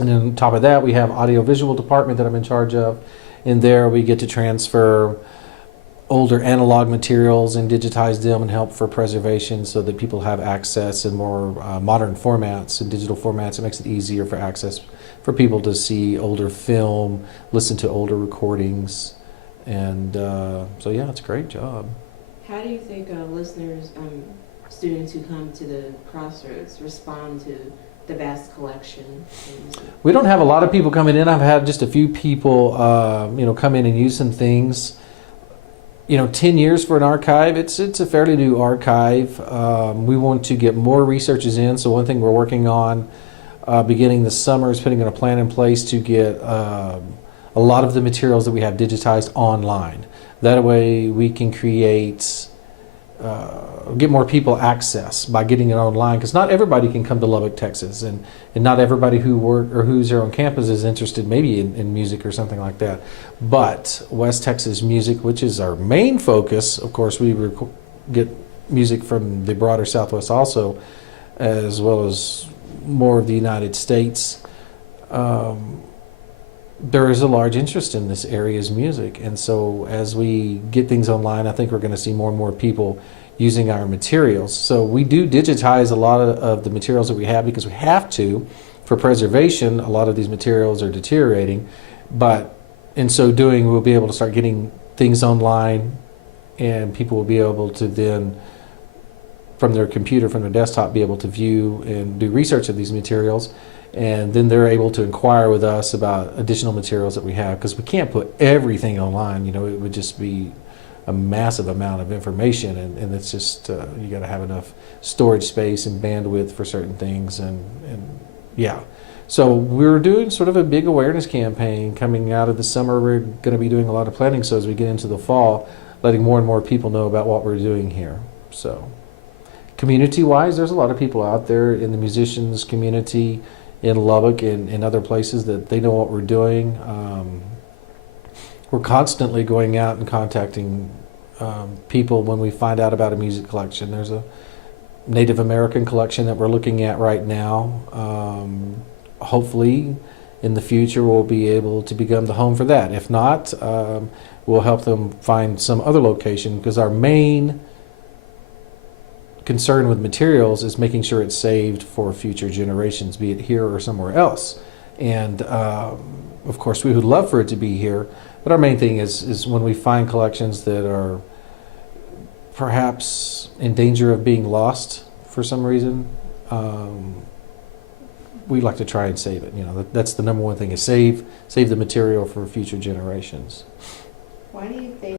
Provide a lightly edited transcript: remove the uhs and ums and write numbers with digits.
And then on top of that, we have audiovisual department that I'm in charge of. In there, we get to transfer older analog materials and digitize them and help for preservation so that people have access in more modern formats and digital formats. It makes it easier for access for people to see older film, listen to older recordings. And so, yeah, it's a great job. How do you think listeners, students who come to the Crossroads respond to the vast collection? We don't have a lot of people coming in. I've had just a few people, come in and use some things. 10 years for an archive, it's a fairly new archive. We want to get more researchers in. So one thing we're working on beginning this summer is putting a plan in place to get a lot of the materials that we have digitized online. That way we can get more people access by getting it online, because not everybody can come to Lubbock, Texas, and not everybody who's there on campus is interested maybe in music or something like that. But West Texas music, which is our main focus, of course, we get music from the broader Southwest also, as well as more of the United States. There is a large interest in this area's music, and so as we get things online, I think we're going to see more and more people using our materials. So we do digitize a lot of the materials that we have because we have to for preservation. A lot of these materials are deteriorating, but in so doing, we'll be able to start getting things online, and people will be able to then, from their computer, from their desktop, be able to view and do research of these materials. And then they're able to inquire with us about additional materials that we have, because we can't put everything online. It would just be a massive amount of information, and it's just you got to have enough storage space and bandwidth for certain things, and yeah. So we're doing sort of a big awareness campaign coming out of the summer. We're going to be doing a lot of planning, so as we get into the fall, letting more and more people know about what we're doing here. So community-wise, there's a lot of people out there in the musicians community in Lubbock and other places that they know what we're doing. We're constantly going out and contacting people when we find out about a music collection. There's a Native American collection that we're looking at right now. Hopefully in the future we'll be able to become the home for that. If not, we'll help them find some other location, because our main concern with materials is making sure it's saved for future generations, be it here or somewhere else. And of course, we would love for it to be here, but our main thing is when we find collections that are perhaps in danger of being lost for some reason, we like to try and save it. That's the number one thing, is save the material for future generations. Why do you think